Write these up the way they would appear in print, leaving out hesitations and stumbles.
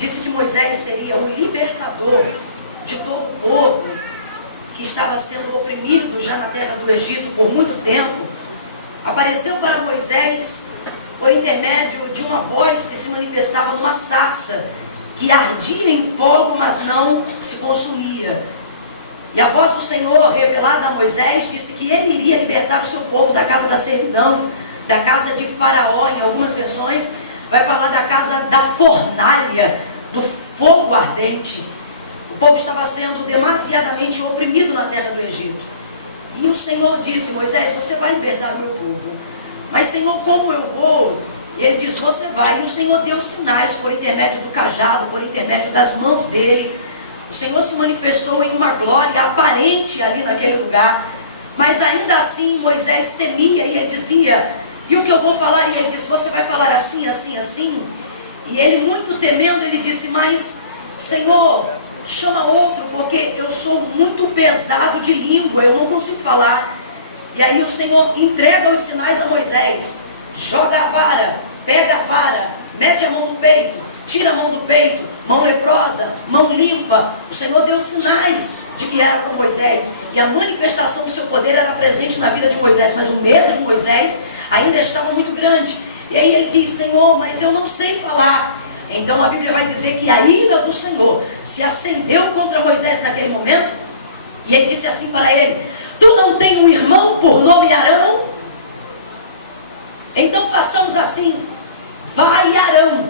disse que Moisés seria o libertador de todo o povo que estava sendo oprimido já na terra do Egito por muito tempo. Apareceu para Moisés por intermédio de uma voz que se manifestava numa sarça, que ardia em fogo, mas não se consumia. E a voz do Senhor, revelada a Moisés, disse que ele iria libertar o seu povo da casa da servidão, da casa de Faraó. Em algumas versões vai falar da casa da fornalha, do fogo ardente. O povo estava sendo demasiadamente oprimido na terra do Egito. E o Senhor disse: Moisés, você vai libertar o meu povo. Mas, Senhor, como eu vou? E ele disse: você vai. E o Senhor deu sinais por intermédio do cajado, por intermédio das mãos dele. O Senhor se manifestou em uma glória aparente ali naquele lugar. Mas ainda assim Moisés temia e ele dizia: e o que eu vou falar? E ele disse: você vai falar assim, assim, assim. E ele, muito temendo, ele disse: mas Senhor, chama outro, porque eu sou muito pesado de língua, eu não consigo falar. E aí o Senhor entrega os sinais a Moisés: joga a vara, pega a vara, mete a mão no peito, tira a mão do peito, mão leprosa, mão limpa. O Senhor deu sinais de que era com Moisés, e a manifestação do seu poder era presente na vida de Moisés, mas o medo de Moisés ainda estava muito grande. E aí ele diz: Senhor, mas eu não sei falar. Então a Bíblia vai dizer que a ira do Senhor se acendeu contra Moisés naquele momento, e ele disse assim para ele: tu não tem um irmão por nome Arão? Então façamos assim: vai, Arão,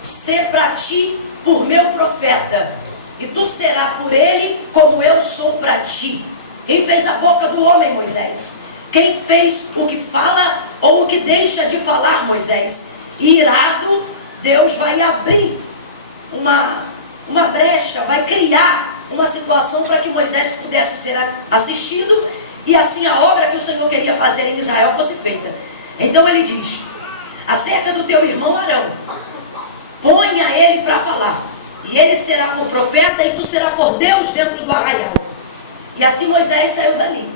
ser para ti por meu profeta, e tu serás por ele como eu sou para ti. Quem fez a boca do homem? Moisés. Quem fez o que fala ou o que deixa de falar? Moisés. E irado, Deus vai abrir uma brecha, vai criar uma situação para que Moisés pudesse ser assistido, e assim a obra que o Senhor queria fazer em Israel fosse feita. Então ele diz: acerca do teu irmão Arão, ponha ele para falar, e ele será por profeta, e tu serás por Deus dentro do arraial. E assim Moisés saiu dali,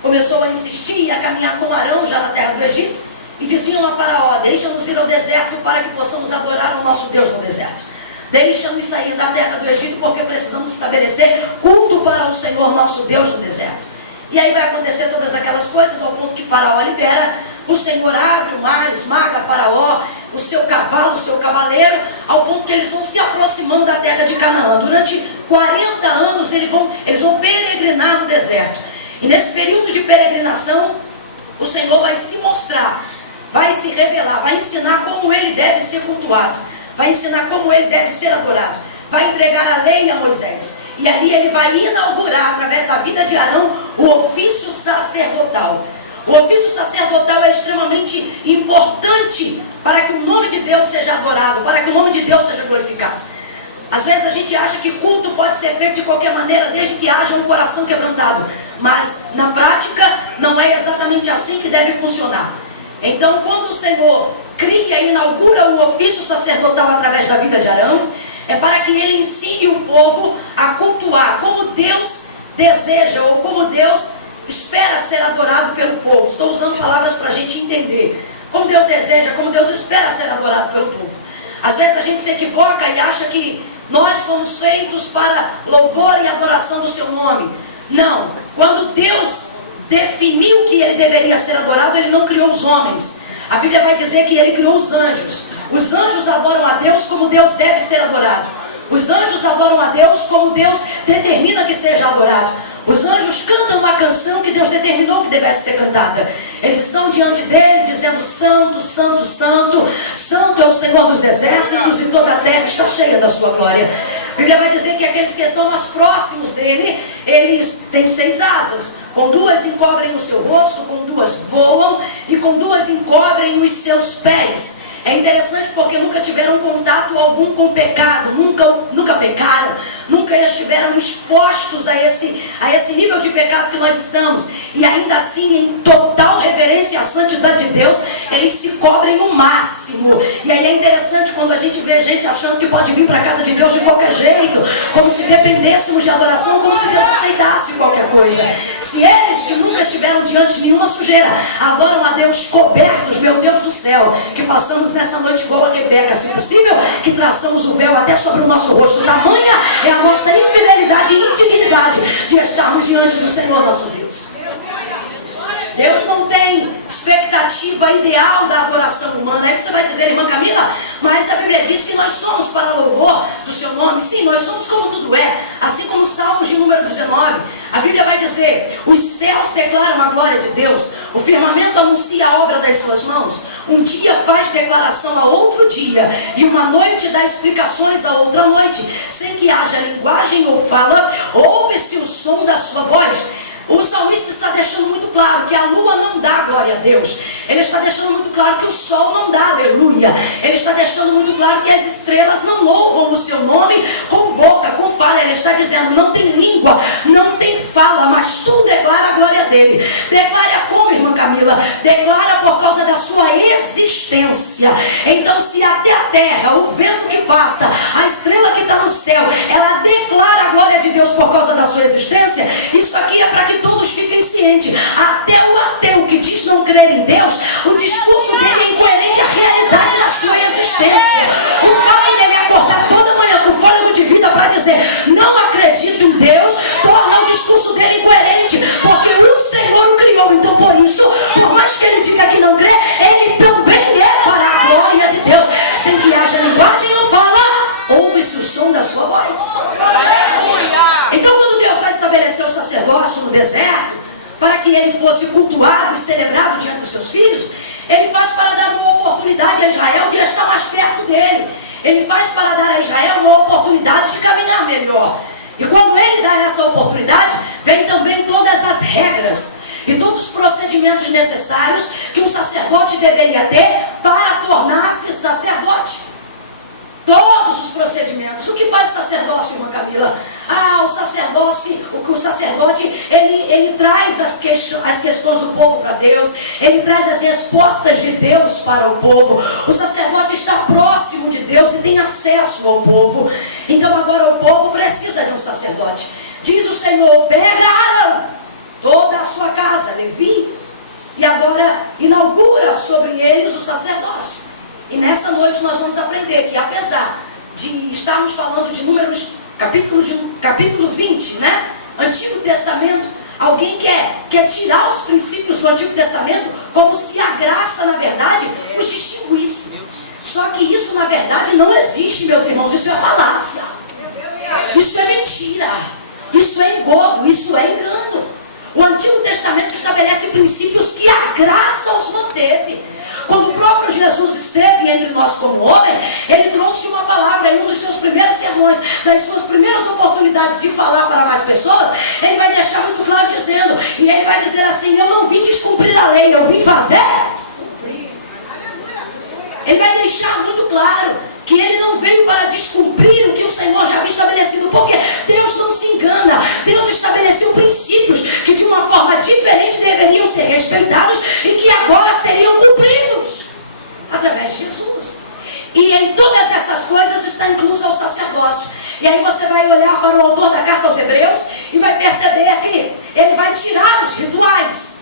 começou a insistir e a caminhar com Arão já na terra do Egito, e diziam a Faraó: deixa-nos ir ao deserto para que possamos adorar o nosso Deus no deserto. Deixa-nos sair da terra do Egito, porque precisamos estabelecer culto para o Senhor nosso Deus no deserto. E aí vai acontecer todas aquelas coisas, ao ponto que Faraó libera. O Senhor abre o mar, esmaga Faraó, o seu cavalo, o seu cavaleiro, ao ponto que eles vão se aproximando da terra de Canaã. Durante 40 anos eles vão peregrinar no deserto. E nesse período de peregrinação, o Senhor vai se mostrar, vai se revelar, vai ensinar como ele deve ser cultuado, vai ensinar como ele deve ser adorado, vai entregar a lei a Moisés. E ali ele vai inaugurar, através da vida de Arão, o ofício sacerdotal. O ofício sacerdotal é extremamente importante para que o nome de Deus seja adorado, para que o nome de Deus seja glorificado. Às vezes a gente acha que culto pode ser feito de qualquer maneira, desde que haja um coração quebrantado. Mas na prática não é exatamente assim que deve funcionar. Então, quando o Senhor cria e inaugura o ofício sacerdotal através da vida de Arão, é para que ele ensine o povo a cultuar como Deus deseja, ou como Deus espera ser adorado pelo povo. Estou usando palavras para a gente entender como Deus deseja, como Deus espera ser adorado pelo povo. Às vezes a gente se equivoca e acha que nós fomos feitos para louvor e adoração do seu nome. Não, quando Deus definiu que ele deveria ser adorado, ele não criou os homens. A Bíblia vai dizer que ele criou os anjos. Os anjos adoram a Deus como Deus deve ser adorado. Os anjos adoram a Deus como Deus determina que seja adorado. Os anjos cantam uma canção que Deus determinou que devesse ser cantada. Eles estão diante dele dizendo: santo, santo, santo, santo é o Senhor dos exércitos, e toda a terra está cheia da sua glória. A Bíblia vai dizer que aqueles que estão mais próximos dele, eles têm 6 asas. Com 2 encobrem o seu rosto, com 2 voam, e com 2 encobrem os seus pés. É interessante porque nunca tiveram contato algum com o pecado, nunca pecaram, nunca estiveram expostos a esse nível de pecado que nós estamos. e ainda assim, em total reverência à santidade de Deus, eles se cobrem o máximo. E aí é interessante quando a gente vê gente achando que pode vir para a casa de Deus de qualquer jeito, como se dependêssemos de adoração, como se Deus aceitasse qualquer coisa. Se eles que nunca estiveram diante de nenhuma sujeira adoram a Deus cobertos, meu Deus do céu, que passamos nessa noite igual a Rebeca, se possível, que traçamos o véu até sobre o nosso rosto. Tamanha é a nossa infidelidade e indignidade de estarmos diante do Senhor nosso Deus. Deus não tem expectativa ideal da adoração humana. Aí você vai dizer, irmã Camila, mas a Bíblia diz que nós somos para louvor do seu nome. Sim, nós somos como tudo é. Assim como Salmos de número 19, a Bíblia vai dizer, os céus declaram a glória de Deus, o firmamento anuncia a obra das suas mãos. Um dia faz declaração a outro dia, e uma noite dá explicações a outra noite. Sem que haja linguagem ou fala, ouve-se o som da sua voz. O salmista está deixando muito claro que a lua não dá glória a Deus. Ele está deixando muito claro que o sol não dá aleluia. Ele está deixando muito claro que as estrelas não louvam o seu nome com boca, com fala. Ele está dizendo, não tem língua, não tem fala, mas tudo declara a glória dele. Declara como, irmã Camila? Declara por causa da sua existência. Então, se até a terra, o vento que passa, a estrela que está no céu, ela declara a glória de Deus por causa da sua existência, isso aqui é para que todos fiquem cientes. Até o ateu que diz não crer em Deus, o discurso dele é incoerente à realidade da sua existência. O fato dele acordar toda manhã com fôlego de vida para dizer não acredito em Deus, torna o discurso dele incoerente, porque o Senhor o criou. Então por isso, por mais que ele diga que não crê, ele também é para a glória de Deus. Sem que haja linguagem ou fala, ouve-se o som da sua voz. Então quando Deus vai estabelecer o sacerdócio no deserto, para que ele fosse cultuado e celebrado diante dos seus filhos, ele faz para dar uma oportunidade a Israel de estar mais perto dele. Ele faz para dar a Israel uma oportunidade de caminhar melhor. E quando ele dá essa oportunidade, vem também todas as regras e todos os procedimentos necessários que um sacerdote deveria ter para tornar-se sacerdote. Todos os procedimentos. O que faz o sacerdócio, irmã Camila? O sacerdote, ele traz as questões do povo para Deus, ele traz as respostas de Deus para o povo. O sacerdote está próximo de Deus e tem acesso ao povo. Então agora o povo precisa de um sacerdote. Diz o Senhor, pega Arão, toda a sua casa, Levi, e agora inaugura sobre eles o sacerdócio. E nessa noite nós vamos aprender que apesar de estarmos falando de Números, capítulo 20, né? Antigo Testamento, alguém quer tirar os princípios do Antigo Testamento como se a graça, na verdade, os distinguisse. Só que isso, na verdade, não existe, meus irmãos. Isso é falácia. Isso é mentira. Isso é engodo. Isso é engano. O Antigo Testamento estabelece princípios que a graça os manteve. Quando o próprio Jesus esteve entre nós como homem, ele trouxe uma palavra em um dos seus primeiros sermões, das suas primeiras oportunidades de falar para mais pessoas, ele vai deixar muito claro dizendo, e ele vai dizer assim, eu não vim descumprir a lei, eu vim fazer cumprir. Ele vai deixar muito claro que ele não veio para descumprir o que o Senhor já havia estabelecido, porque Deus não se engana. Deus estabeleceu princípios que de uma forma diferente deveriam ser respeitados e que agora seriam cumpridos através de Jesus. E em todas essas coisas está incluso o sacerdócio. E aí você vai olhar para o autor da carta aos Hebreus e vai perceber que ele vai tirar os rituais.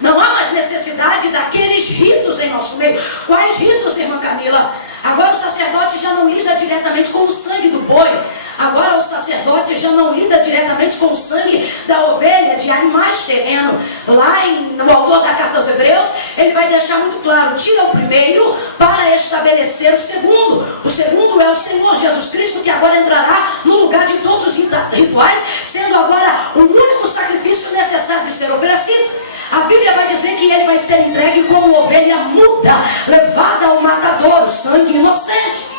Não há mais necessidade daqueles ritos em nosso meio. Quais ritos, irmã Camila? Agora o sacerdote já não lida diretamente com o sangue do boi. Agora o sacerdote já não lida diretamente com o sangue da ovelha, de animais terrenos. Lá no autor da carta aos Hebreus, ele vai deixar muito claro, tira o primeiro para estabelecer o segundo. O segundo é o Senhor Jesus Cristo, que agora entrará no lugar de todos os rituais, sendo agora o único sacrifício necessário de ser oferecido. A Bíblia vai dizer que ele vai ser entregue como ovelha muda, levada ao matadouro, sangue inocente.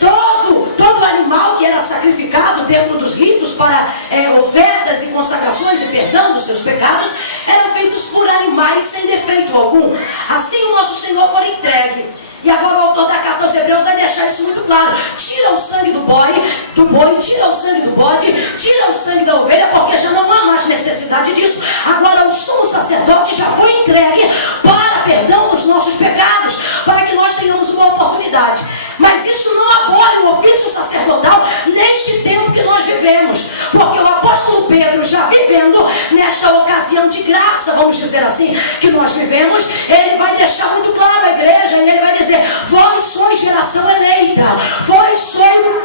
Todo animal que era sacrificado dentro dos ritos para ofertas e consagrações e perdão dos seus pecados, eram feitos por animais sem defeito algum. Assim o nosso Senhor foi entregue. E agora o autor da carta aos Hebreus vai deixar isso muito claro. Tira o sangue do boi, tira o sangue do bode, tira o sangue da ovelha, porque já não há mais necessidade disso. Agora o sumo sacerdote já foi entregue para perdão dos nossos pecados, para que nós tenhamos uma oportunidade. Mas isso não abole o ofício sacerdotal neste tempo que nós vivemos, porque o apóstolo Pedro, já vivendo nesta ocasião de graça, vamos dizer assim, que nós vivemos, ele vai deixar muito claro a igreja, e ele vai dizer: vós sois geração eleita, vós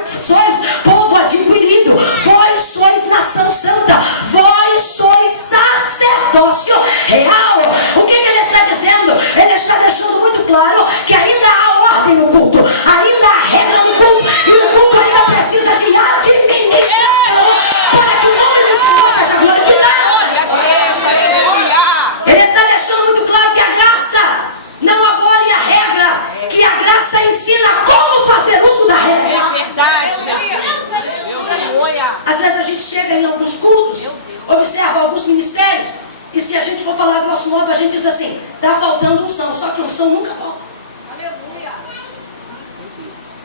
sois povo adquirido, vós sois nação santa, vós sois sacerdócio real. O que ele está dizendo? Ele está deixando muito claro que ainda há ordem no culto, ainda há regra no culto, e o culto ainda precisa de administração para que o nome do Senhor seja glorificado. Ele está deixando muito claro que a graça não abole a regra, que a graça ensina como fazer uso da regra. É verdade. Às vezes a gente chega em alguns cultos, observa alguns ministérios, e se a gente for falar grosso modo, a gente diz assim: está faltando unção, só que unção nunca falta.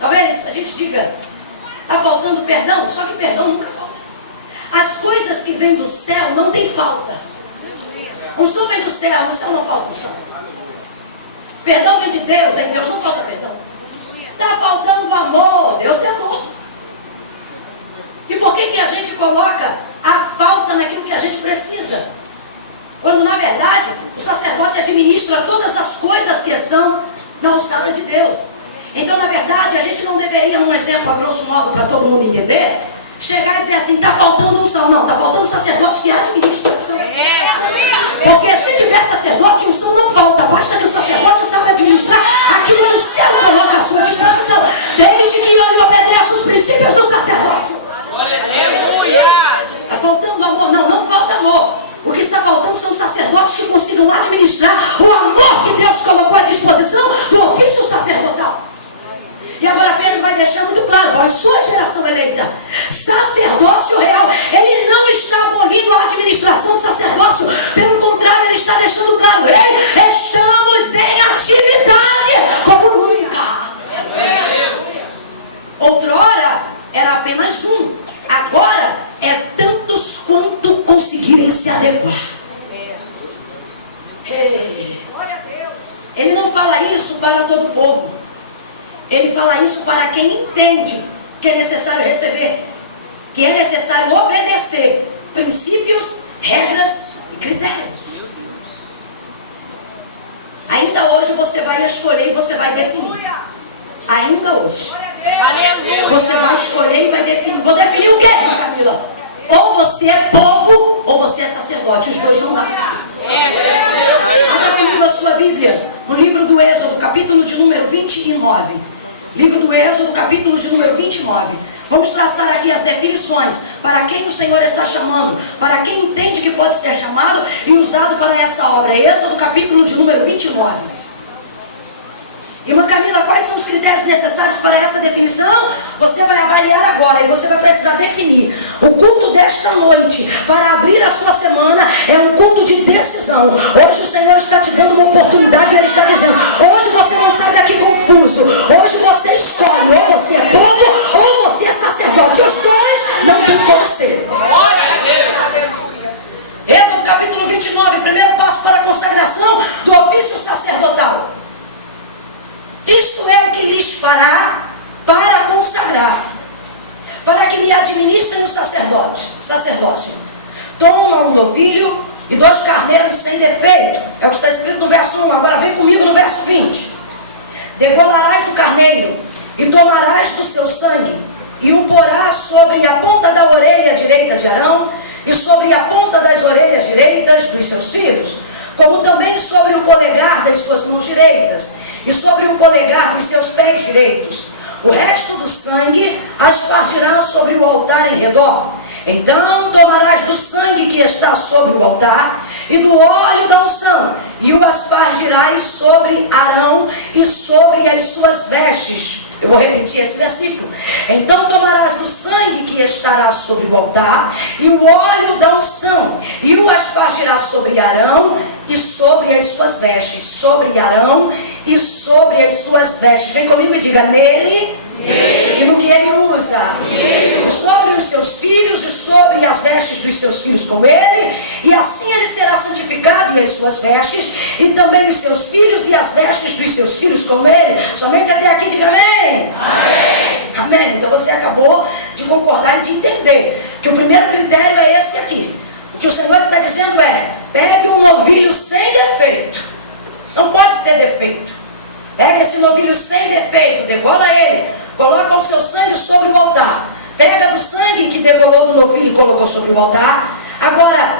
Talvez a gente diga: está faltando perdão, só que perdão nunca falta. As coisas que vêm do céu não tem falta. Unção vem do céu, no céu não falta unção. Perdão vem de Deus, em Deus não falta perdão. Está faltando amor, Deus é amor. E por que a gente coloca a falta naquilo que a gente precisa? Quando na verdade o sacerdote administra todas as coisas que estão na alçada de Deus. Então na verdade a gente não deveria, um exemplo a grosso modo para todo mundo entender, chegar e dizer assim: está faltando unção. Não, está faltando sacerdote que administra a unção. Porque se tiver sacerdote, unção não falta. Basta que o sacerdote saiba administrar aquilo que o céu coloca à sua disposição, desde que ele obedeça os princípios do sacerdócio. Está faltando amor? Não, não falta amor. O que está faltando são sacerdotes que consigam administrar o amor que Deus colocou à disposição do ofício sacerdotal. E agora Pedro vai deixar muito claro: vós sois geração eleita, sacerdócio real. Ele não está abolindo a administração do sacerdócio, pelo contrário, ele está deixando claro: estamos em atividade como nunca. Outrora era apenas um, agora é tantos quanto conseguirem se adequar. Ele não fala isso para todo o povo. Ele fala isso para quem entende que é necessário receber, que é necessário obedecer princípios, regras e critérios. Ainda hoje você vai escolher e você vai definir. Ainda hoje. Você vai escolher e vai definir. Vou definir o quê, Camila? Ou você é povo ou você é sacerdote. Os dois não dá para ser. Abra comigo a sua Bíblia no livro do Êxodo, capítulo de número 29. Livro do Êxodo, capítulo de número 29. Vamos traçar aqui as definições para quem o Senhor está chamando, para quem entende que pode ser chamado e usado para essa obra. Êxodo, capítulo de número 29. Irmã Camila, quais são os critérios necessários para essa definição? Você vai avaliar agora e você vai precisar definir. O culto desta noite, para abrir a sua semana, é um culto de decisão. Hoje o Senhor está te dando uma oportunidade e Ele está dizendo: hoje você não sai daqui confuso. Hoje você escolhe, ou você é povo ou você é sacerdote. Os dois não tem como ser. Êxodo capítulo 29, primeiro passo para a consagração do ofício sacerdotal. Isto é o que lhes fará para consagrar, para que me administrem o sacerdócio. Toma um novilho e 2 carneiros sem defeito. É o que está escrito no verso 1. Agora vem comigo no verso 20. Degolarás o carneiro e tomarás do seu sangue e o porás sobre a ponta da orelha direita de Arão e sobre a ponta das orelhas direitas dos seus filhos, como também sobre o polegar das suas mãos direitas e sobre o polegar dos seus pés direitos. O resto do sangue aspargirá sobre o altar em redor. Então tomarás do sangue que está sobre o altar e do óleo da unção, e o aspargirás sobre Arão e sobre as suas vestes. Eu vou repetir esse versículo. Então tomarás do sangue que estará sobre o altar e o óleo da unção, e o aspargirás sobre Arão e sobre as suas vestes. Sobre Arão e sobre as suas vestes. Vem comigo e diga: nele e no que ele usa. Sobre os seus filhos e sobre as vestes dos seus filhos com ele. E assim ele será santificado e as suas vestes, e também os seus filhos e as vestes dos seus filhos com ele. Somente até aqui, diga amém. Amém. Amém. Então você acabou de concordar e de entender que o primeiro critério é esse aqui. O que o Senhor está dizendo é: pegue um novilho sem defeito. Não pode ter defeito. Pega esse novilho sem defeito, degola ele, coloca o seu sangue sobre o altar. Pega do sangue que degolou do novilho e colocou sobre o altar. Agora,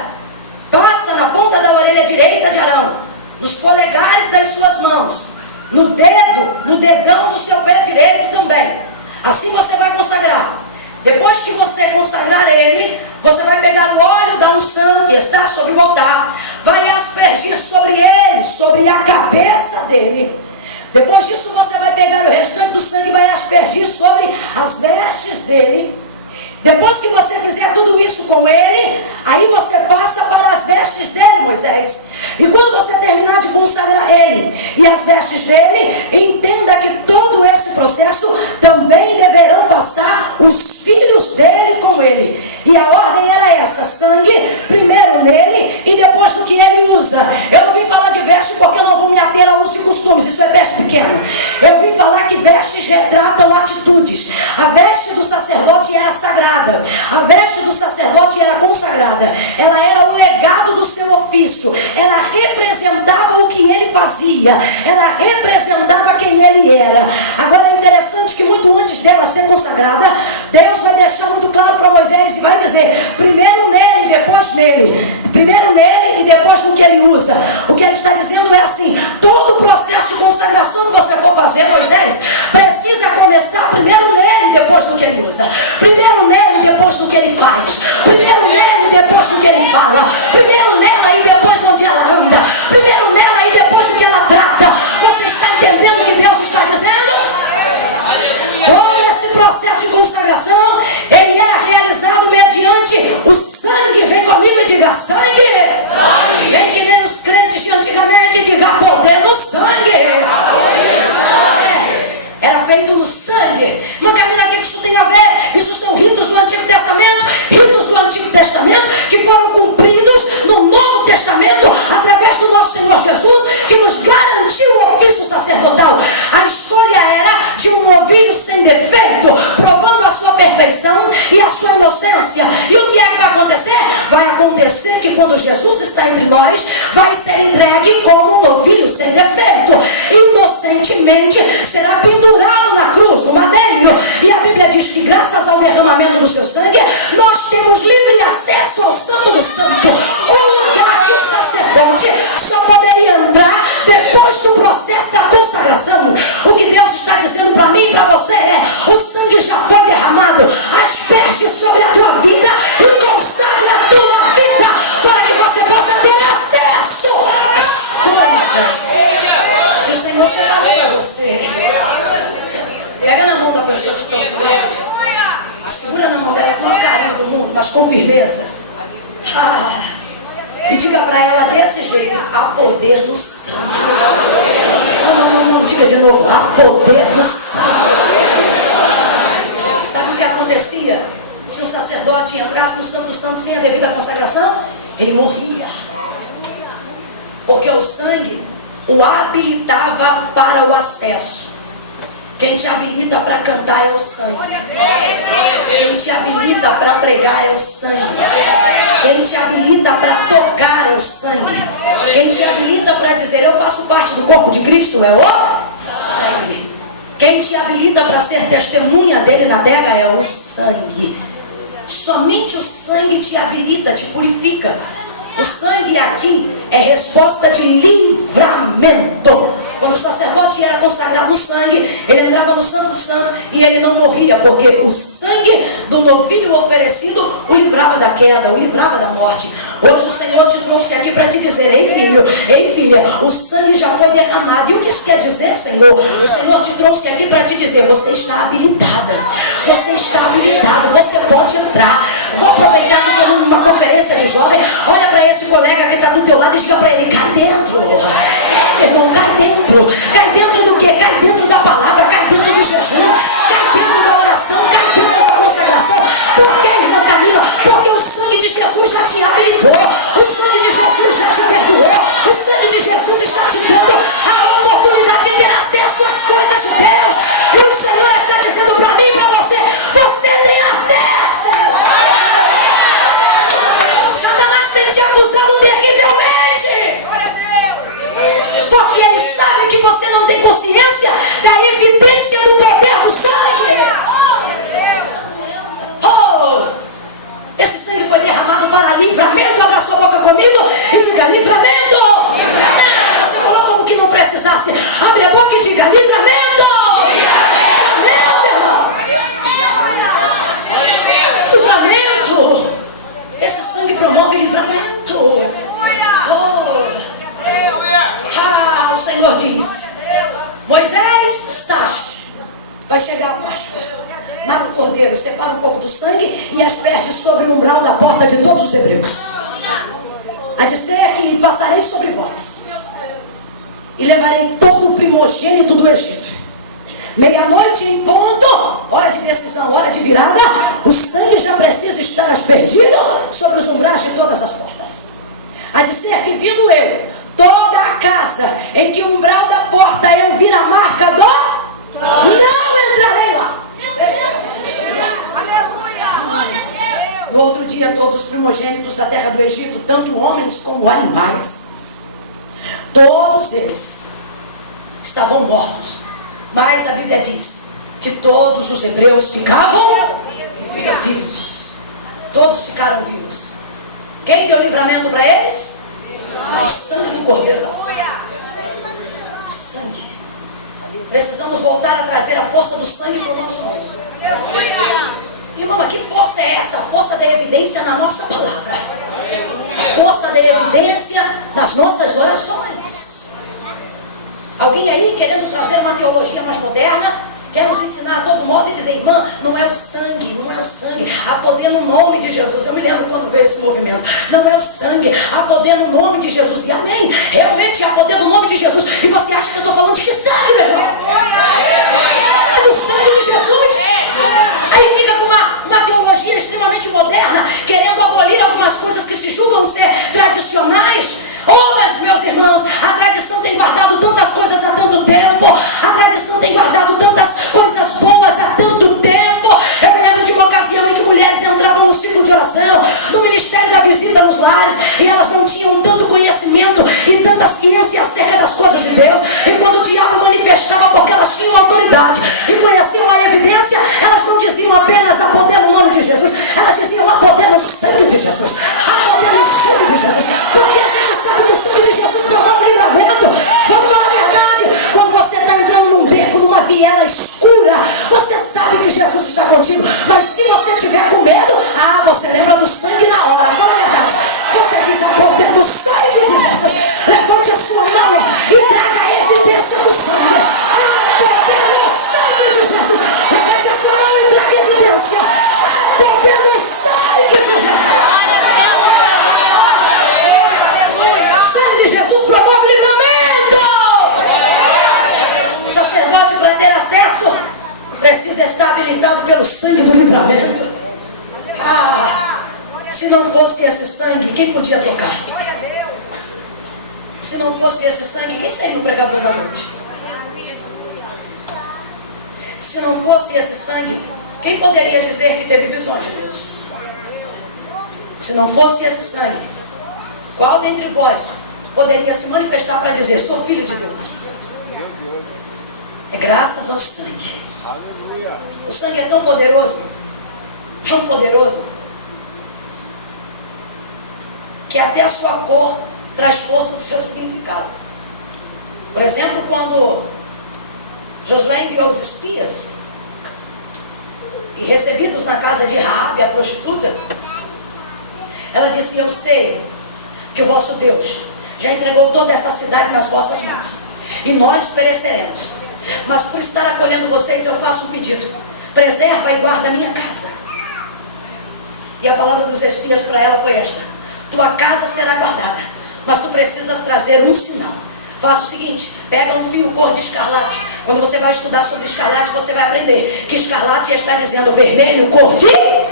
passa na ponta da orelha direita de Arão, nos polegares das suas mãos, no dedão do seu pé direito também. Assim você vai consagrar. Depois que você consagrar ele, você vai pegar o óleo da unção que está sobre o altar, vai aspergir sobre ele, sobre a cabeça dele. Depois disso você vai pegar o restante do sangue e vai aspergir sobre as vestes dele. Depois que você fizer tudo isso com ele, aí você passa para as vestes dele, Moisés. E quando você terminar de consagrar ele e as vestes dele, entenda que todo esse processo também deverão passar os filhos dele com ele. E a ordem era essa: sangue primeiro nele e depois no que ele usa. Eu não vim falar de veste porque eu não vou me ater a usos e costumes, isso é veste pequena. Eu vim falar que vestes retratam atitudes. A veste do sacerdote era sagrada. A veste do sacerdote era consagrada. Ela era o legado do seu ofício. Ela representava o que ele fazia. Ela representava quem ele era. Agora é interessante que muito antes dela ser consagrada, Deus vai deixar muito claro para Moisés e vai dizer: primeiro nele e depois nele. Primeiro nele e depois no que ele usa. O que ele está dizendo é assim: todo o processo de consagração que você for fazer, Moisés, precisa começar primeiro nele e depois no que ele usa. Primeiro nele e depois no que ele faz. Primeiro nele e depois no que ele fala. Primeiro nela e depois onde ela anda. Primeiro nela e depois o que ela trata. Você está entendendo o que Deus está dizendo? Todo esse processo de consagração, ele era realizado mediante o sangue. Vem comigo e diga: sangue. Sangue. Vem que nem os crentes de antigamente, diga: poder no sangue. Era feito no sangue. Mas Camila, o que isso tem a ver? Isso são ritos do Antigo Testamento. Ritos do Antigo Testamento que foram cumpridos no Novo Testamento através do nosso Senhor Jesus, que nos garantiu o ofício sacerdotal. A história era de um novilho sem defeito, provando a sua perfeição e a sua inocência. E o que é que vai acontecer? Vai acontecer que quando Jesus está entre nós, vai ser entregue como um novilho sem defeito. Inocentemente será pendurado na cruz, no madeiro. E a Bíblia diz que graças ao derramamento do seu sangue, nós temos livre acesso ao Santo do Santo, o lugar que o sacerdote só poderia entrar depois do processo da consagração. O que Deus está dizendo para mim e para você é: o sangue já foi derramado, asperge sobre a tua vida e consagra a tua vida para que você possa ter acesso às coisas que o Senhor separou para você. Pega na mão da pessoa que está ao seu lado. Segura na mão dela com o carinho do mundo, mas com firmeza. E diga para ela desse jeito: há poder no sangue. Não, diga de novo: há poder no sangue. Sabe o que acontecia? Se um sacerdote entrasse no Santo dos Santos sem a devida consagração, ele morria. Porque o sangue o habilitava para o acesso. Quem te habilita para cantar é o sangue. Quem te habilita para pregar é o sangue. Quem te habilita para tocar é o sangue. Quem te habilita para dizer: eu faço parte do corpo de Cristo, é o sangue. Quem te habilita para ser testemunha dele na terra é o sangue. Somente o sangue te habilita, te purifica. O sangue aqui é resposta de livramento. Quando o sacerdote era consagrado no sangue, ele entrava no Santo do Santo e ele não morria, porque o sangue do novilho oferecido o livrava da queda, o livrava da morte. Hoje o Senhor te trouxe aqui para te dizer: ei filho, ei filha, o sangue já foi derramado. E o que isso quer dizer, Senhor? O Senhor te trouxe aqui para te dizer: você está habilitada. Você está habilitado, você pode entrar. Vou aproveitar que estou numa conferência de jovem. Olha para esse colega que está do teu lado e diga para ele: cai dentro. Meu irmão, cai dentro. Cai dentro do quê? Cai dentro da palavra, cai dentro do jejum, cai dentro da oração, cai dentro da consagração. Por quê, irmã Camila? Porque o sangue de Jesus já te habilitou. O sangue de Jesus já te perdoou. O sangue de Jesus está te dando a oportunidade de ter acesso às coisas de Deus. E o Senhor está dizendo para mim e para você: você tem acesso. Satanás tem te acusado terrivelmente. Porque ele sabe que você não tem consciência da evidência do poder do sangue. Oh, esse sangue foi derramado para livramento. Abra sua boca comigo e diga: livramento. Você falou como que não precisasse. Abre a boca e diga: livramento. Livramento, irmão. Livramento. Esse sangue promove livramento. O Senhor diz: Moisés, sache, vai chegar a Páscoa. Mata o cordeiro, separa um pouco do sangue e asperge sobre o umbral da porta de todos os hebreus. A dizer que passarei sobre vós e levarei todo o primogênito do Egito. Meia-noite em ponto, hora de decisão, hora de virada, o sangue já precisa estar aspergido sobre os umbrais de todas as portas. A dizer que, vindo eu, toda a casa em que o umbral da porta eu vir a marca do não entrarei lá. No outro dia, todos os primogênitos da terra do Egito, tanto homens como animais, todos eles estavam mortos. Mas a Bíblia diz que todos os hebreus ficavam vivos. Todos ficaram vivos. Quem deu livramento para eles? O sangue do cordeiro. O sangue. Precisamos voltar a trazer a força do sangue para o nosso mundo. Irmão, mas que força é essa? A força da evidência na nossa palavra. A força da evidência nas nossas orações. Alguém aí querendo trazer uma teologia mais moderna, quer nos ensinar a todo modo e dizer: irmã, não é o sangue, não é o sangue, há poder no nome de Jesus. Eu me lembro quando veio esse movimento. Não é o sangue, há poder no nome de Jesus. E amém, realmente há poder no nome de Jesus. E você acha que eu estou falando de que sangue, meu irmão? É do sangue de Jesus. Aí fica com uma teologia extremamente moderna, querendo abolir algumas coisas que se julgam ser tradicionais. Oh, mas meus irmãos, a tradição tem guardado tantas coisas há tanto tempo. A tradição tem guardado tantas coisas boas há tanto tempo. Eu me lembro de uma ocasião em que mulheres entravam no ciclo de oração, no ministério da visita nos lares, e elas não tinham tanto conhecimento e tanta ciência acerca das coisas de Deus. E quando o diabo manifestava, porque elas tinham autoridade e conheciam a evidência, elas não diziam apenas há poder no nome de Jesus, elas diziam há poder no sangue de Jesus. Há poder no sangue de Jesus. Porque a gente sabe que o sangue de Jesus promove livramento. Vamos falar a verdade. Quando você está entrando num beco, numa viela escura, você sabe que Jesus está contigo. Mas se você tiver com medo, você lembra do sangue na hora. Fala a verdade. Você diz: há poder no sangue de Jesus. Levante a sua mão e traga a evidência do sangue. Há poder no sangue de Jesus. Levante a sua mão e traga a evidência. Há poder no sangue de Jesus. O sangue de Jesus promove livramento. O sacerdote, para ter acesso, precisa estar habilitado pelo sangue do livramento. Se não fosse esse sangue, quem podia tocar? Se não fosse esse sangue, quem seria o pregador da noite? Se não fosse esse sangue, quem poderia dizer que teve visões de Deus? Se não fosse esse sangue, qual dentre vós poderia se manifestar para dizer: sou filho de Deus? É graças ao sangue. O sangue é tão poderoso, que até a sua cor traz força do seu significado. Por exemplo, quando Josué enviou os espias, e recebidos na casa de Raabe, a prostituta, ela disse: eu sei que o vosso Deus já entregou toda essa cidade nas vossas mãos, e nós pereceremos. Mas por estar acolhendo vocês, eu faço um pedido: preserva e guarda a minha casa. E a palavra dos espias para ela foi esta: tua casa será guardada, mas tu precisas trazer um sinal. Faça o seguinte, pega um fio cor de escarlate. Quando você vai estudar sobre escarlate, você vai aprender que escarlate está dizendo vermelho, cor de sangue.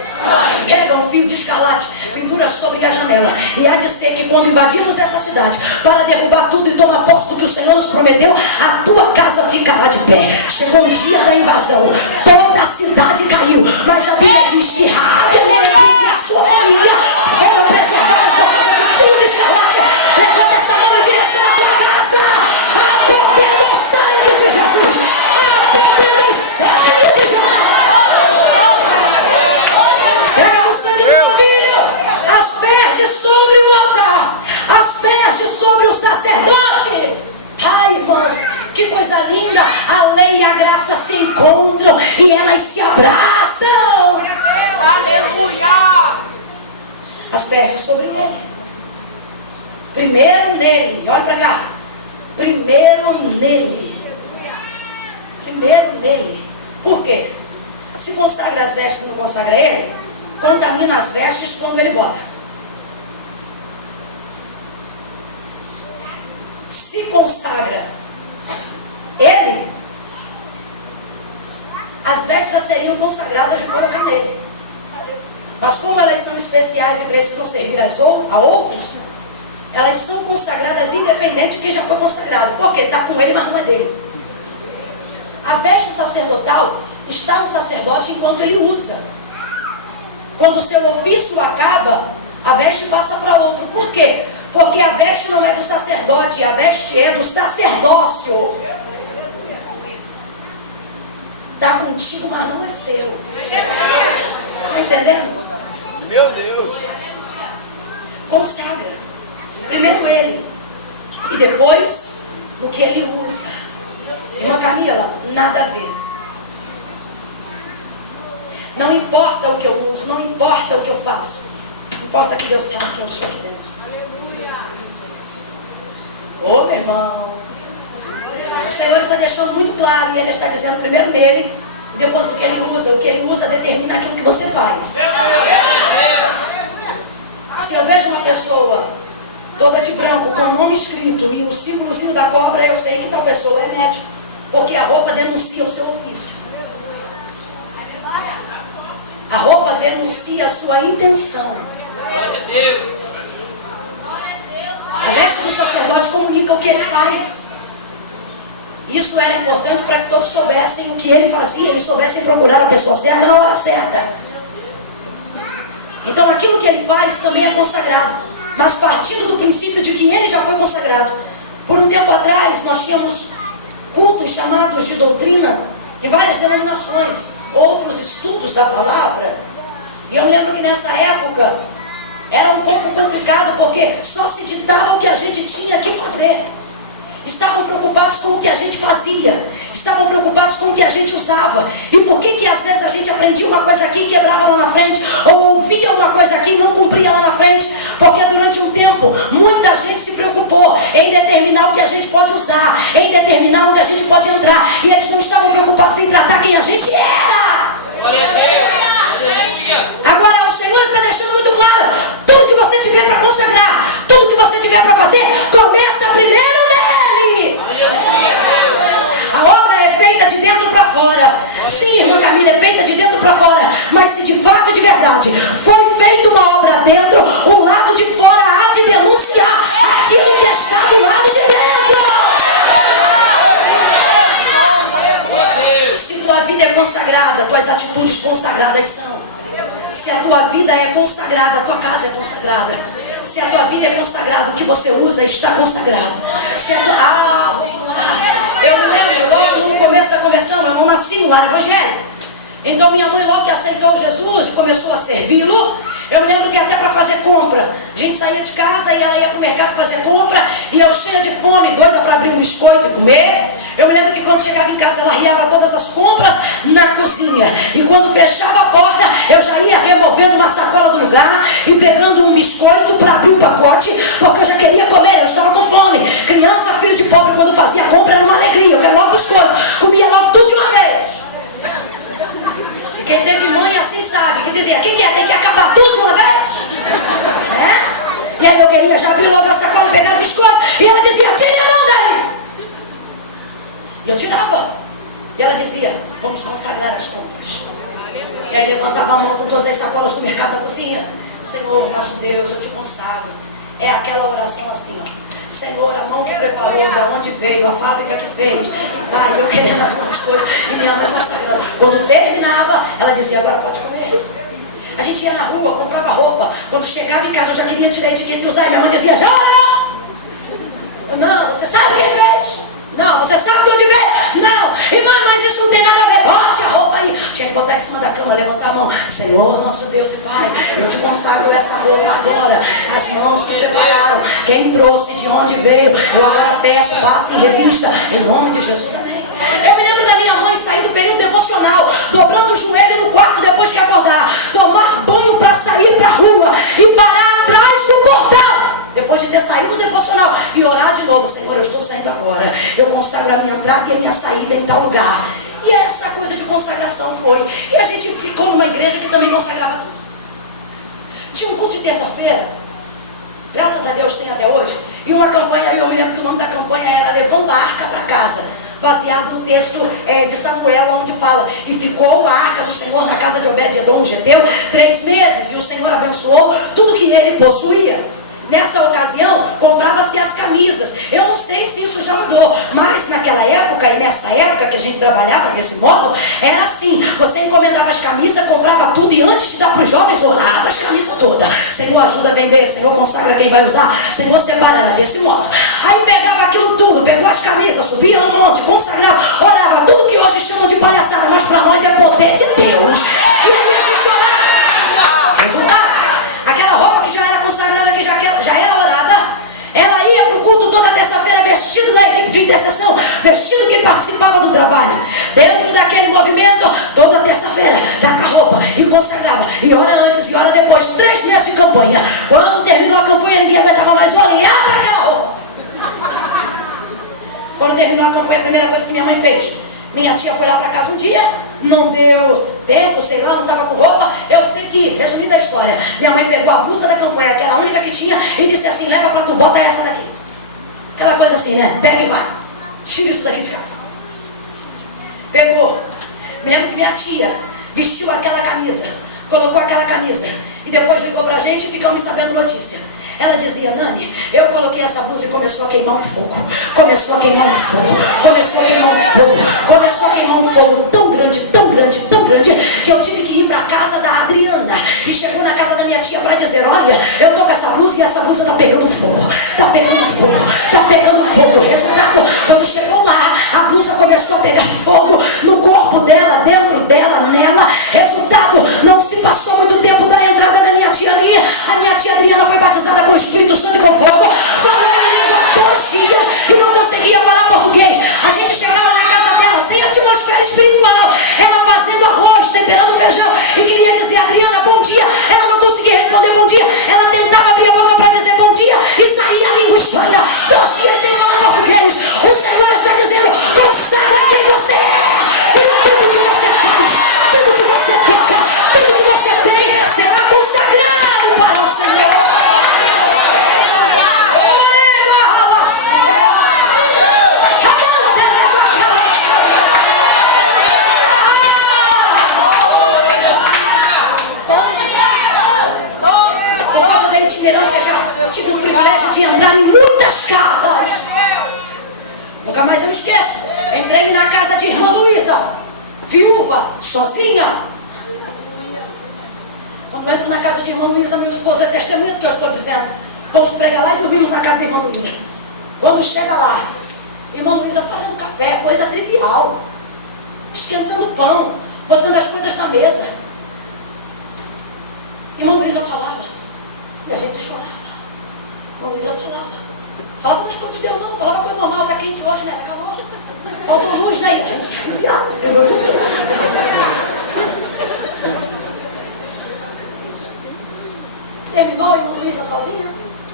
Pega um fio de escarlate, pendura sobre a janela. E há de ser que quando invadirmos essa cidade, para derrubar tudo e tomar posse do que o Senhor nos prometeu, a tua casa ficará de pé. Chegou o dia da invasão, toda a cidade caiu, mas a Bíblia diz que Raabe, a meretriz e a sua família foram preservadas por causa de fio de escarlate. Levanta essa mão em direção à tua casa. A poder do sangue de Jesus. A poder do sangue de Jesus. Pega do sangue do meu filho. Asperge sobre o altar. Asperge sobre o sacerdote. Ai, irmãos, que coisa linda. A lei e a graça se encontram e elas se abraçam. Aleluia. Asperge sobre ele. Primeiro nele. Olha para cá. Primeiro nele. Primeiro nele. Por quê? Se consagra as vestes e não consagra ele, contamina as vestes quando ele bota. Se consagra ele, as vestes seriam consagradas de colocar nele. Mas como elas são especiais e precisam servir a outros, elas são consagradas independente de quem já foi consagrado. Porque está com ele, mas não é dele. A veste sacerdotal está no sacerdote enquanto ele usa. Quando o seu ofício acaba, a veste passa para outro. Por quê? Porque a veste não é do sacerdote, a veste é do sacerdócio. Está contigo, mas não é seu. Está entendendo? Meu Deus. Consagra. Primeiro ele. E depois o que ele usa. Irmã Camila, nada a ver. Não importa o que eu uso, não importa o que eu faço. Importa que Deus sabe que eu sou aqui dentro. Aleluia. Ô, meu irmão. O Senhor está deixando muito claro, e Ele está dizendo primeiro nele, depois o que Ele usa. O que Ele usa determina aquilo que você faz. Se eu vejo uma pessoa toda de branco, com o nome escrito e o símbolozinho da cobra, eu sei que tal pessoa é médico, porque a roupa denuncia o seu ofício. A roupa denuncia a sua intenção. A veste do sacerdote comunica o que ele faz. Isso era importante para que todos soubessem o que ele fazia, eles soubessem procurar a pessoa certa na hora certa. Então aquilo que ele faz também é consagrado, mas partindo do princípio de que ele já foi consagrado. Por um tempo atrás nós tínhamos cultos chamados de doutrina em várias denominações, outros estudos da palavra. E eu lembro que nessa época era um pouco complicado, porque só se ditava o que a gente tinha que fazer. Estavam preocupados com o que a gente fazia, estavam preocupados com o que a gente usava. E por que às vezes a gente aprendia uma coisa aqui e quebrava lá na frente, ou ouvia uma coisa aqui e não cumpria lá na frente? Porque durante um tempo muita gente se preocupou em determinar o que a gente pode usar, em determinar onde a gente pode entrar, e eles não estavam preocupados em tratar quem a gente era. Glória a Deus. Agora o Senhor está deixando muito claro: tudo que você tiver para consagrar, tudo que você tiver para fazer, começa primeiro nele. A obra é feita de dentro para fora. Sim, irmã Camila, é feita de dentro para fora. Mas se de fato e de verdade foi feita uma obra dentro, o lado de fora há de denunciar aquilo que está do lado de dentro. Se tua vida é consagrada, tuas atitudes consagradas são. Se a tua vida é consagrada, a tua casa é consagrada. Se a tua vida é consagrada, o que você usa está consagrado. Se a tua... eu me lembro, logo no começo da conversão, eu não nasci no lar evangélico. Então minha mãe, logo que aceitou Jesus e começou a servi-lo, eu me lembro que até para fazer compra, a gente saía de casa e ela ia para o mercado fazer compra, e eu cheia de fome, doida para abrir um biscoito e comer. Eu me lembro que quando chegava em casa, ela arriava todas as compras na cozinha. E quando fechava a porta, eu já ia removendo uma sacola do lugar e pegando um biscoito para abrir o pacote, porque eu já queria comer, eu estava com fome. Criança, filho de pobre, quando fazia compra era uma alegria. Eu quero logo biscoito, comia logo tudo de uma vez. assim, sabe, que dizia, o que é? Tem que acabar tudo de uma vez? É? E aí eu queria já abrir logo a sacola, pegar o biscoito, e ela dizia, tire a mão daí. E eu tirava. E ela dizia, vamos consagrar as compras. E aí levantava a mão com todas as sacolas do mercado da cozinha. Senhor, nosso Deus, eu te consagro. É aquela oração assim, ó. Senhor, a mão que preparou, da onde veio, a fábrica que fez. E pai, eu querendo algumas coisas. E minha mãe consagrando. Quando terminava, ela dizia, agora pode comer. A gente ia na rua, comprava roupa. Quando chegava em casa, eu já queria tirar a etiqueta e usar. E minha mãe dizia, já não! Eu, não, você sabe quem fez? Não, você sabe de onde veio? Não. E mãe, mas isso não tem nada a ver. Bote a roupa aí. Tinha que botar em cima da cama, levantar a mão. Senhor, nosso Deus e Pai, eu te consagro essa roupa agora. As mãos que prepararam, quem trouxe, de onde veio. Eu agora peço, faça em revista. Em nome de Jesus, amém. Eu me lembro da minha mãe sair do período devocional, dobrando o joelho no quarto depois que acordar, tomar banho para sair para a rua e parar atrás do portão. Depois de ter saído do devocional e orar de novo, Senhor, eu estou saindo agora. Eu consagro a minha entrada e a minha saída em tal lugar. E essa coisa de consagração foi. E a gente ficou numa igreja que também consagrava tudo. Tinha um culto de terça-feira, graças a Deus tem até hoje, e uma campanha, eu me lembro que o nome da campanha era Levando a Arca para Casa, baseado no texto de Samuel, onde fala, e ficou a arca do Senhor na casa de Obed-edom, o geteu, 3 meses, e o Senhor abençoou tudo que ele possuía. Nessa ocasião, comprava-se as camisas. Eu não sei se isso já mudou, mas naquela época e nessa época que a gente trabalhava desse modo, era assim, você encomendava as camisas, comprava tudo e antes de dar para os jovens, orava as camisas todas. Senhor, ajuda a vender, Senhor, consagra quem vai usar, Senhor, separa, era desse modo. Aí pegava aquilo tudo, pegou as camisas, subia no monte, consagrava, orava, tudo que hoje chamam de palhaçada, mas para nós é poder de Deus. E aí a gente orava. Resultado? Aquela roupa que já era consagrada, que já era orada, ela ia para o culto toda terça-feira vestido da equipe de intercessão, vestido quem participava do trabalho. Dentro daquele movimento, toda terça-feira, dá com a roupa e consagrava. E hora antes e hora depois, 3 meses de campanha. Quando terminou a campanha, ninguém aguentava mais olhar para aquela roupa. Quando terminou a campanha, a primeira coisa que minha mãe fez, minha tia foi lá para casa um dia, não deu tempo, sei lá, não estava com roupa. Eu sei que, resumindo a história, minha mãe pegou a blusa da campanha, que era a única que tinha, e disse assim, leva para tu, bota essa daqui. Aquela coisa assim, né? Pega e vai. Tira isso daqui de casa. Pegou. Me lembro que minha tia vestiu aquela camisa, colocou aquela camisa, e depois ligou pra gente e ficamos sabendo notícia. Ela dizia, Nani, eu coloquei essa blusa e começou a queimar um fogo. Começou a queimar um fogo. Começou a queimar um fogo. Começou a queimar um fogo tão grande, tão grande, tão grande, que eu tive que ir para a casa da Adriana. E chegou na casa da minha tia para dizer, olha, eu tô com essa blusa e essa blusa tá pegando fogo. Tá pegando fogo. Tá pegando fogo. Resultado, quando chegou lá, a blusa começou a pegar fogo no corpo dela, dentro dela, nela. Resultado, não se passou muito tempo da entrada da minha tia ali. A minha tia Adriana foi batizada com o Espírito Santo e com fogo, falou em língua 2 dias e não conseguia falar português. A gente chegava na casa dela sem atmosfera espiritual, ela fazendo arroz, temperando feijão e queria dizer, Adriana, bom dia. Ela não conseguia responder bom dia, ela tentava abrir a boca para dizer bom dia e saía a língua estranha, 2 dias sem falar português. O Senhor está dizendo, consagra quem você é, e tudo que você faz, tudo que você toca, tudo que você tem será consagrado para o Senhor. Itinerância, já tive o privilégio de entrar em muitas casas. Nunca mais eu esqueço. Entrei na casa de irmã Luísa, viúva, sozinha. Quando eu entro na casa de irmã Luísa, meu esposo é testemunha do que eu estou dizendo. Vamos pregar lá e dormimos na casa da irmã Luísa. Quando chega lá, irmã Luísa fazendo café, coisa trivial, esquentando pão, botando as coisas na mesa. Irmã Luísa falava. E a gente chorava. A Luísa falava das coisas de Deus, não falava coisa normal, tá quente hoje, né? Tá calor. Faltou luz, né? E a gente se aliviava. Terminou a irmã Luísa sozinha,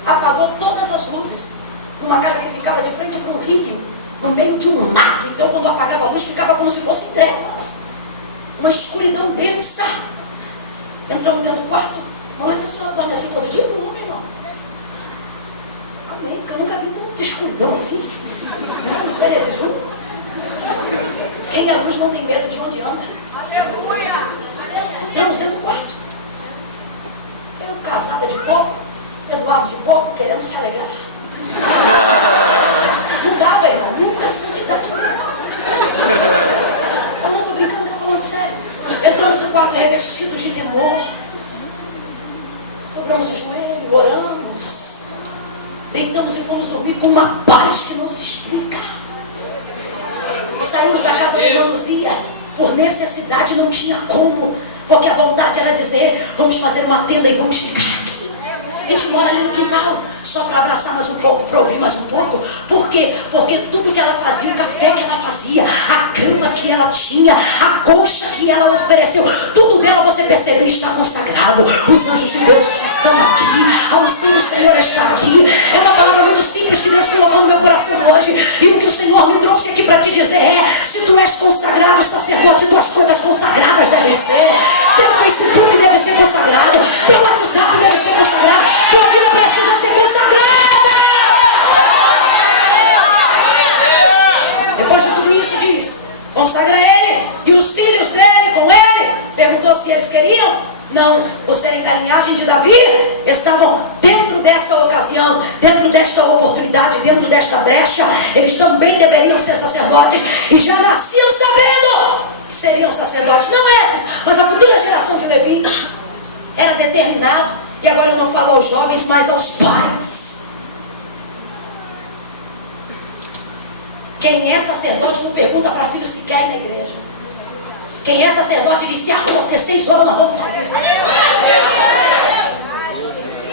apagou todas as luzes, numa casa que ficava de frente para um rio, no meio de um mato. Então quando apagava a luz, ficava como se fossem trevas. Uma escuridão densa. Entramos dentro do quarto. Mas a senhora dorme assim todo dia? Não, irmão. Amém, porque eu nunca vi tanto escuridão assim. Não nesse sul. Quem é luz não tem medo de onde anda. Aleluia! Entramos dentro do quarto. Eu casada de pouco, Eduardo de pouco, querendo se alegrar. Não dava, irmão, nunca santidade. Eu não estou brincando, estou falando sério. Entramos no quarto revestidos de temor. Dobramos o joelho, oramos. Deitamos e fomos dormir com uma paz que não se explica. Saímos da casa da irmã Luzia. Por necessidade não tinha como. Porque a vontade era dizer, vamos fazer uma tenda e vamos ficar aqui. A gente mora ali no quintal, só para abraçar mais um pouco, para ouvir mais um pouco. Por quê? Porque tudo que ela fazia, o café que ela fazia, a cama que ela tinha, a concha que ela ofereceu, tudo dela você percebe está consagrado. Os anjos de Deus estão aqui, a unção do Senhor está aqui. É uma palavra muito simples que Deus colocou no meu coração hoje. E o que o Senhor me trouxe aqui para te dizer é, se tu és consagrado, sacerdote, tuas coisas consagradas devem ser. Teu Facebook deve ser consagrado, teu WhatsApp deve ser consagrado. Tua vida precisa ser consagrada. Depois de tudo isso diz, consagra ele e os filhos dele com ele. Perguntou se eles queriam. Não, por serem da linhagem de Davi, estavam dentro dessa ocasião, dentro desta oportunidade, dentro desta brecha. Eles também deveriam ser sacerdotes e já nasciam sabendo que seriam sacerdotes. Não esses, mas a futura geração de Levi. Era determinado. E agora eu não falo aos jovens, mas aos pais. Quem é sacerdote não pergunta para filho se quer ir na igreja. Quem é sacerdote diz, porque 6 horas nós vamos sair.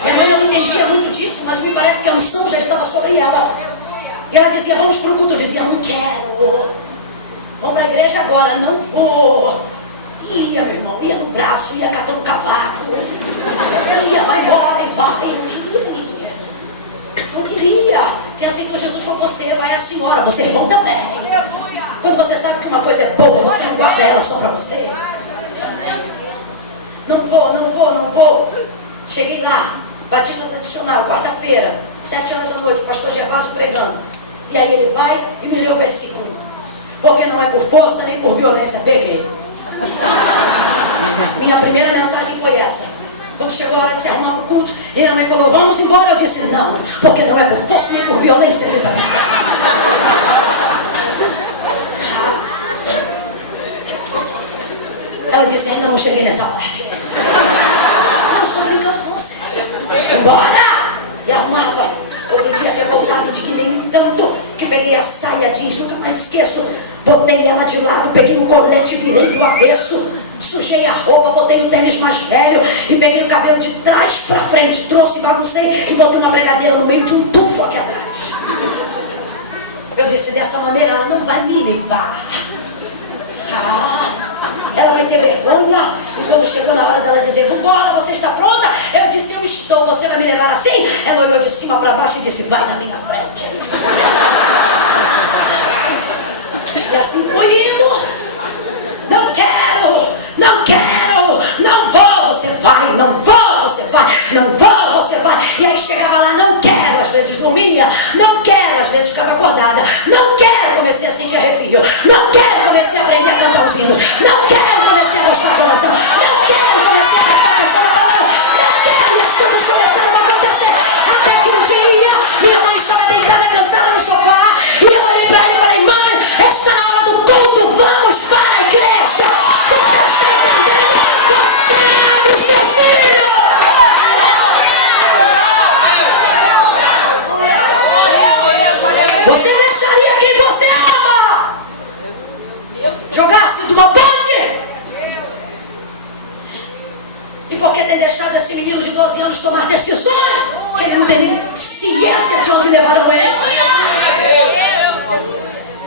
Minha mãe não entendia muito disso, mas me parece que a unção já estava sobre ela. E ela dizia, vamos para o culto. Eu dizia, não quero. Vamos para a igreja agora. Não vou. Ia, meu irmão, ia no braço, ia catando cavaco. Ia, vai embora e vai. Não queria. Não queria. Quem aceitou Jesus foi você, vai a senhora, vocês vão também. Quando você sabe que uma coisa é boa, você não guarda ela só para você. Não vou. Cheguei lá, batista tradicional, quarta-feira, 7 horas da noite, pastor Gervásio pregando. E aí ele vai e me lê o versículo. Porque não é por força nem por violência. Peguei. Minha primeira mensagem foi essa. Quando chegou a hora de se arrumar para o culto, e minha mãe falou, vamos embora. Eu disse, não, porque não é por força nem por violência, diz a Bíblia. Ela disse, ainda não cheguei nessa parte. Não estou brincando com você. Embora! E arrumava. Outro dia revoltado, indignei tanto que peguei a saia jeans, nunca mais esqueço. Botei ela de lado, peguei o colete, virei do avesso. Sujei a roupa, botei o tênis mais velho e peguei o cabelo de trás para frente. Trouxe, baguncei e botei uma pregadeira no meio de um tufo aqui atrás. Eu disse, dessa maneira ela não vai me levar. Ela vai ter vergonha. E quando chegou na hora dela dizer, vambora, você está pronta? Eu disse, eu estou, você vai me levar assim? Ela olhou de cima para baixo e disse, vai na minha frente. E assim fui indo. Não quero, não vou, você vai, não vou, você vai, não vou, você vai. E aí chegava lá, não quero, às vezes dormia, não quero, às vezes ficava acordada, não quero, comecei a sentir arrepio, não quero, comecei a aprender a cantar os hinos, não quero, comecei a gostar de oração, não quero, comecei a prestar atenção na palavra, não quero, e as coisas começaram a acontecer. Até que um dia, minha mãe estava deitada, cansada no sofá, e eu olhei para ela e falei, mãe, está na hora do culto, vamos para a igreja. Você está entendendo? Consagra os teus filhos. Você deixaria quem você ama jogar-se de uma ponte? E por que tem deixado esse menino de 12 anos tomar decisões que ele não tem nem ciência de onde levaram ele?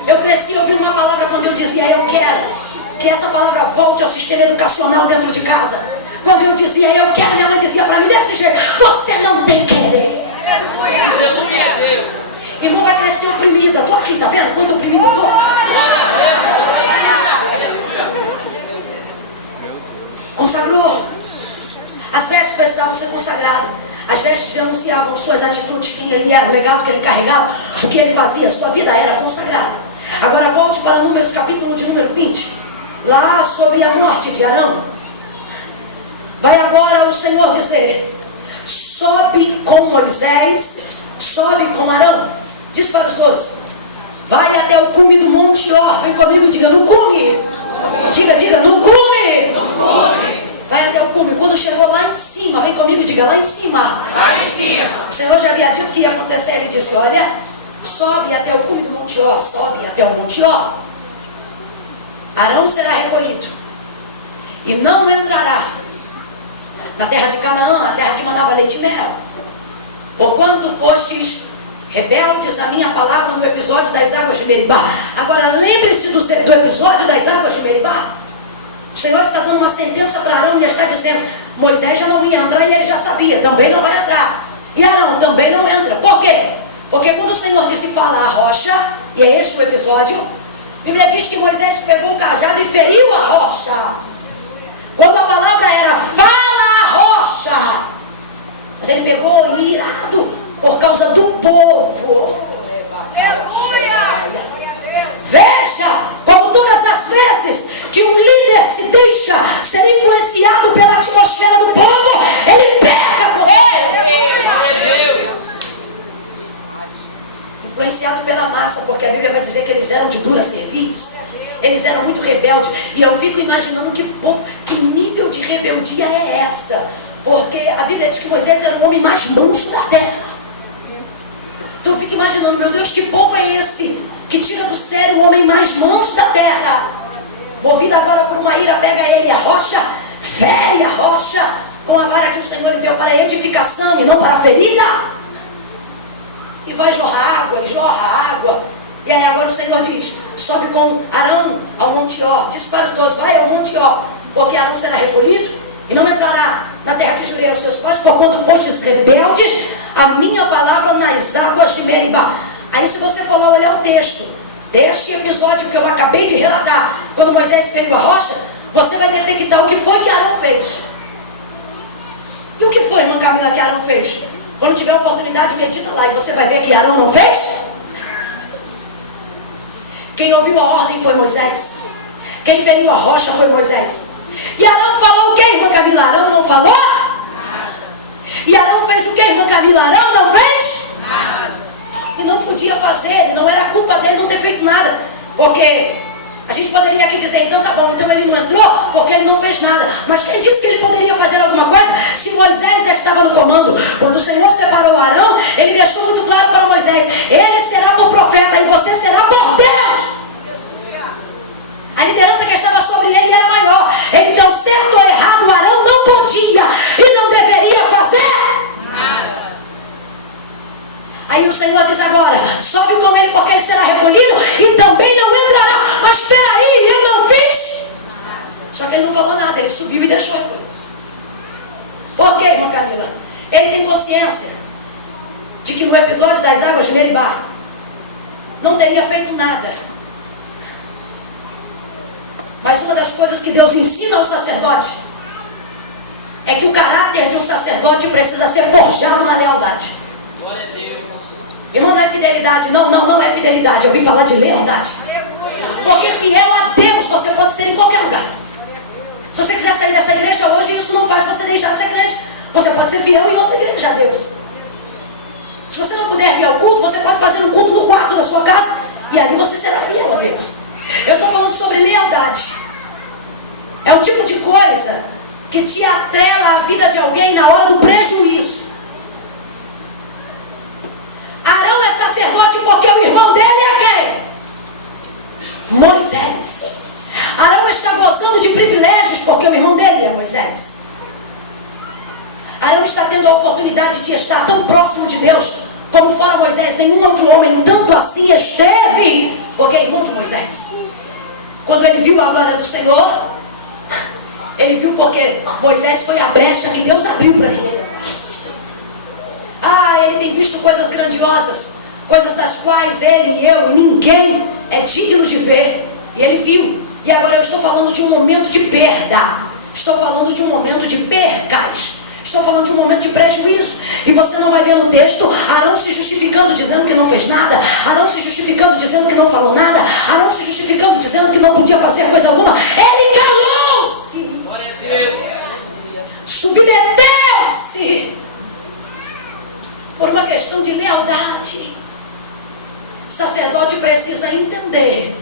Eu cresci ouvindo uma palavra quando eu dizia, eu quero que essa palavra volte ao sistema educacional dentro de casa. Quando eu dizia, eu quero, minha mãe dizia para mim desse jeito, você não tem querer. Irmão, vai crescer oprimida. Estou aqui, tá vendo quanto oprimida eu estou? Consagrou. As vestes precisavam ser consagradas. As vestes anunciavam suas atitudes, quem ele era, o legado que ele carregava, o que ele fazia, sua vida era consagrada. Agora volte para Números, capítulo de número 20. Lá sobre a morte de Arão. Vai agora o Senhor dizer: sobe com Moisés, sobe com Arão. Diz para os dois: vai até o cume do Monte Or. Vem comigo e diga: no cume. Diga, no cume. Vai até o cume. Quando chegou lá em cima, vem comigo e diga: lá em cima. Lá em cima. O Senhor já havia dito que ia acontecer. Ele disse: olha, sobe até o cume do Monte Or. Sobe até o Monte Or. Arão será recolhido e não entrará na terra de Canaã, a terra que manava leite e mel, porquanto fostes rebeldes à minha palavra no episódio das águas de Meribá. Agora lembre-se do episódio das águas de Meribá. O Senhor está dando uma sentença para Arão e está dizendo: Moisés já não ia entrar e ele já sabia, também não vai entrar. E Arão também não entra. Por quê? Porque quando o Senhor disse fala a rocha, e é esse o episódio, a Bíblia diz que Moisés pegou o cajado e feriu a rocha. Quando a palavra era fala a rocha, mas ele pegou irado por causa do povo. Aleluia! Veja como todas as vezes que um líder se deixa ser influenciado pela atmosfera do povo, ele peca com ele. Influenciado pela massa, porque a Bíblia vai dizer que eles eram de dura cerviz, eles eram muito rebeldes. E eu fico imaginando que nível de rebeldia é essa, porque a Bíblia diz que Moisés era o homem mais manso da terra. Então eu fico imaginando: meu Deus, que povo é esse que tira do sério o homem mais manso da terra? Movido agora por uma ira, pega ele a rocha, fere a rocha com a vara que o Senhor lhe deu para edificação e não para ferida. E vai jorrar água, e jorra água. E aí agora o Senhor diz: sobe com Arão ao Monte Or. Diz para os dois: vai ao Monte Or, porque Arão será recolhido e não entrará na terra que jurei aos seus pais, porquanto fostes rebeldes a minha palavra nas águas de Meribá. Aí se você for lá olhar o texto deste episódio que eu acabei de relatar, quando Moisés feriu a rocha, você vai detectar o que foi que Arão fez. E o que foi, irmã Camila, que Arão fez? Quando tiver oportunidade, medita lá e você vai ver que Arão não fez. Quem ouviu a ordem foi Moisés. Quem feriu a rocha foi Moisés. E Arão falou o que, irmã Camila? Arão não falou? E Arão fez o que, irmã Camila? Arão não fez? E não podia fazer, não era culpa dele não ter feito nada. Porque a gente poderia aqui dizer: então tá bom, então ele não entrou porque ele não fez nada. Mas quem disse que ele poderia fazer alguma coisa se Moisés já estava no comando? Quando o Senhor separou Arão, ele deixou muito claro para Moisés: ele será por profeta e você será por Deus. A liderança que estava sobre ele era maior. Então, certo ou errado, Arão não podia e não deveria fazer nada. Aí o Senhor diz agora: sobe com ele porque ele será recolhido e também não entrará. Mas espera aí, eu não fiz. Só que ele não falou nada, ele subiu e deixou. Por quê, irmã Camila? Ele tem consciência de que no episódio das águas de Meribá não teria feito nada. Mas uma das coisas que Deus ensina ao sacerdote é que o caráter de um sacerdote precisa ser forjado na lealdade. Glória a Deus. Irmão, não é fidelidade, não é fidelidade. Eu vim falar de lealdade. Porque fiel a Deus você pode ser em qualquer lugar. Se você quiser sair dessa igreja hoje, isso não faz você deixar de ser crente. Você pode ser fiel em outra igreja a Deus. Se você não puder vir ao culto, você pode fazer um culto no quarto da sua casa e ali você será fiel a Deus. Eu estou falando sobre lealdade. É o tipo de coisa que te atrela a vida de alguém na hora do prejuízo. Arão é sacerdote porque o irmão dele é quem? Moisés. Arão está gozando de privilégios porque o irmão dele é Moisés. Arão está tendo a oportunidade de estar tão próximo de Deus como fora Moisés. Nenhum outro homem tanto assim esteve, porque é irmão de Moisés. Quando ele viu a glória do Senhor, ele viu porque Moisés foi a brecha que Deus abriu para que ele entrasse. Ele tem visto coisas grandiosas, coisas das quais ele e eu e ninguém é digno de ver. E ele viu. E agora eu estou falando de um momento de perda. Estou falando de um momento de percas. Estou falando de um momento de prejuízo. E você não vai ver no texto Arão se justificando, dizendo que não fez nada. Arão se justificando, dizendo que não falou nada. Arão se justificando, dizendo que não podia fazer coisa alguma. Ele calou-se. Submeteu-se. Por uma questão de lealdade. Sacerdote precisa entender